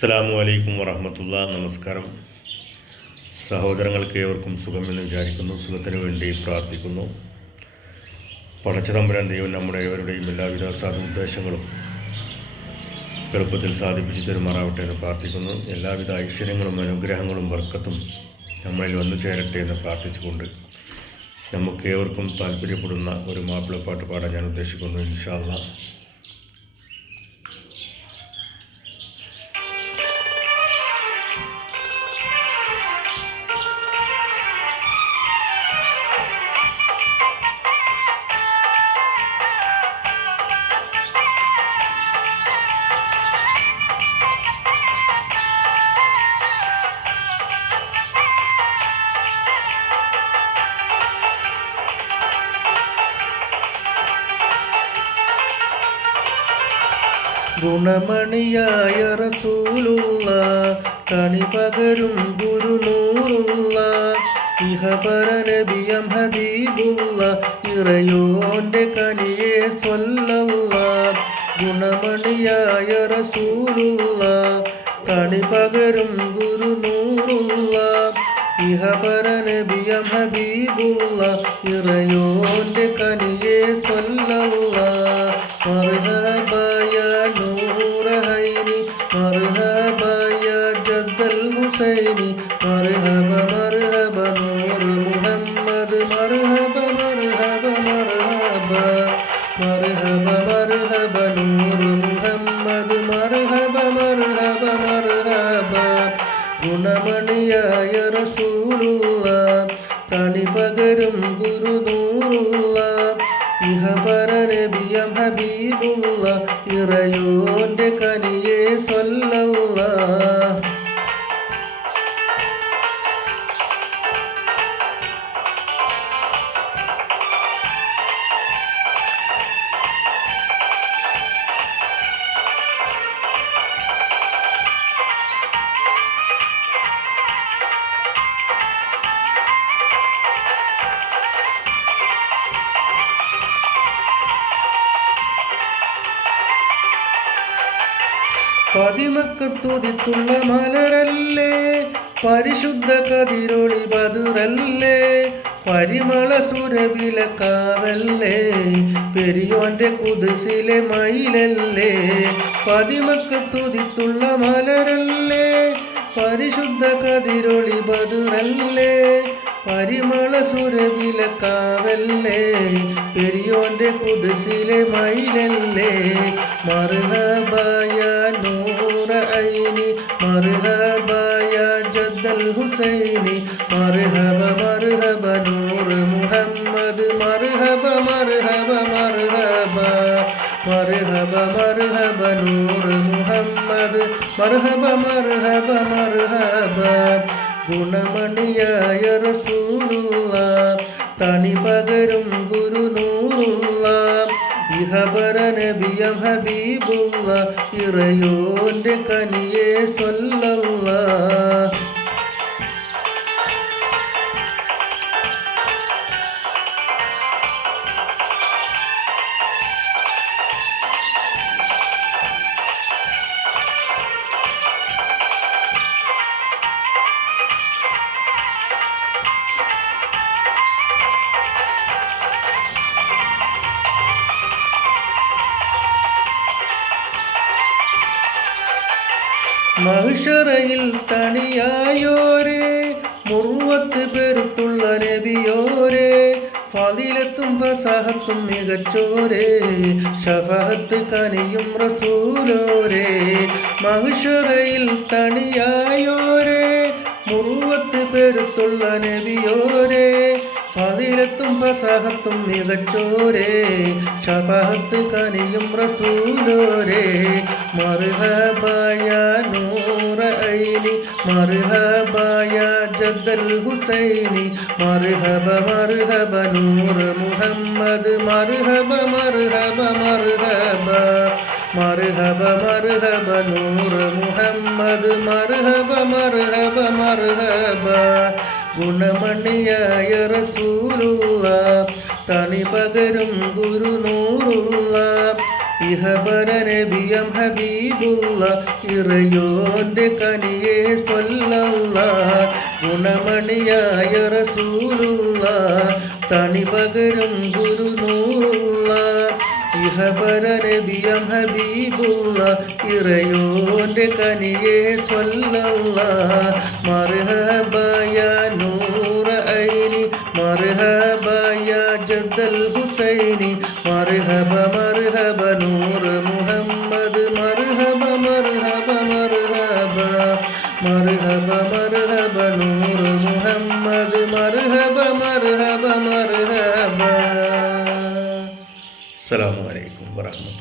അസ്സാമു അലൈക്കും വറഹമത്തുള്ള നമസ്കാരം. സഹോദരങ്ങൾക്ക് ഏവർക്കും സുഖമെന്ന് വിചാരിക്കുന്നു. സുഖത്തിന് വേണ്ടി പ്രാർത്ഥിക്കുന്നു. പടച്ചതമ്പുരാൻ ദൈവം നമ്മുടെ ഏവരുടെയും എല്ലാവിധ ഉദ്ദേശങ്ങളും എളുപ്പത്തിൽ സാധിപ്പിച്ചു തരുമാറാവട്ടെ എന്ന് പ്രാർത്ഥിക്കുന്നു. എല്ലാവിധ ഐശ്വര്യങ്ങളും അനുഗ്രഹങ്ങളും വർക്കത്തും നമ്മളിൽ വന്നു ചേരട്ടെ എന്ന് പ്രാർത്ഥിച്ചുകൊണ്ട് നമുക്ക് ഏവർക്കും താല്പര്യപ്പെടുന്ന ഒരു മാപ്പിളപ്പാട്ട് പാടാൻ ഞാൻ ഉദ്ദേശിക്കുന്നു. ഇൻഷാല്ല ഗുണമണിയായ റസൂലുള്ള കണി പകരും ഗുരുനൂറുള്ള ഇഹപര നബിയം ഹബീബുള്ള ഇറയോന്റെ കനിയെ സ്വല്ലല്ല ഗുണമണിയായ റസൂലുള്ള കണി പകരും ഗുരുനൂറുള്ള ഇഹപര നബിയം ഹബീബുള്ള ഇറയോന്റെ കനിയെ സ്വല്ലല്ല மருஹப மருஹப மருஹப மருஹப மருஹப நூறு முகம்மது மருஹப மருஹப மருஹப ഗുണമണിയായ റസൂലുള്ള തണി പകരും ഗുരുനൂറുള്ള ഇഹപര നബിയം ഹബീബുള്ള ഇറയോന്റെ കനിയെ സ്വല്ല സ്വല്ലല്ല പതിമക്കത്തുതിത്തുള്ള മലരല്ലേ പരിശുദ്ധ കതിരൊളി ബതുരല്ലേ പരിമള സുരവില കാവല്ലേ പെരിയോന്റെ കുതിസിലെ മയിലല്ലേ പതിമക്കത്തുതിത്തുള്ള മലരല്ലേ പരിശുദ്ധ കതിരൊളി ബതുരല്ലേ പരിമള സുരവിലക്കാവല്ലേ പെരിയോന്റെ കുതിസിലെ മയിലല്ലേ മർഹബായ നൂറ ഐനി മർഹബായ ജദ്ദൽ ഹുസൈനി മർഹബ മർഹബ നൂർ മുഹമ്മദ് മർഹബ മർഹബ മർഹബ മർഹബ മർഹബ നൂർ മുഹമ്മദ് മർഹബ മർഹബ മർഹബ ഗുണമണിയായ റസൂലുള്ള തണി പകരും ഗുരുനൂറുള്ള ഇഹബര ഹബീബുള്ള ഇറയോന്റെ കനിയെ സ്വല്ലല്ല മഹിഷറയിൽ തണിയായോരേ മുറുവത്ത് പെരുത്തുള്ള നബിയോരേ ഫതിലത്തും ഫസഹത്തും മികച്ചോരേ ഷഫഹത്ത് കനിയും റസൂലോരേ. മഹിഷറയിൽ തണിയായോരേ മുറുവത്ത് പെരുത്തുള്ള നബിയോരേ ഫതിലത്തും ഫസഹത്തും മികച്ചോരേ ഷഫഹത്ത് കനിയും റസൂലോരേ. ഐനി മർഹബായ ജദ്ദൽ ഹുസൈനി മർഹബ മർഹബ നൂർ മുഹമ്മദ് മർഹബ മർഹബ മർഹബ മർഹബ മർഹബ നൂർ മുഹമ്മദ് മർഹബ മർഹബ മർഹബ. ഗുണമണിയായ റസൂലുള്ള തനി പകരും ഗുരുനൂറുള്ള ഇഹബര നബിയം ഹബീബുള്ള ഇറയോന്റെ കനിയെ സ്വല്ലല്ല ഗുണമണിയായ റസൂലുള്ള തണിപകരും ഗുരുനൂറുള്ള. ഇഹബര ഹബീബുള്ള ഇറയോന്റെ കനിയെ സ്വല്ലല്ല മർഹബയ നൂറ ഐനി മർഹബയ ജദ്ദൽ ഹുസൈനി മർഹബ മർഹബ മർഹബ നൂർ മുഹമ്മദ് മർഹബ മർഹബ മർഹബ അസ്സലാമു അലൈക്കും വറഹ്മത്തുള്ളാഹി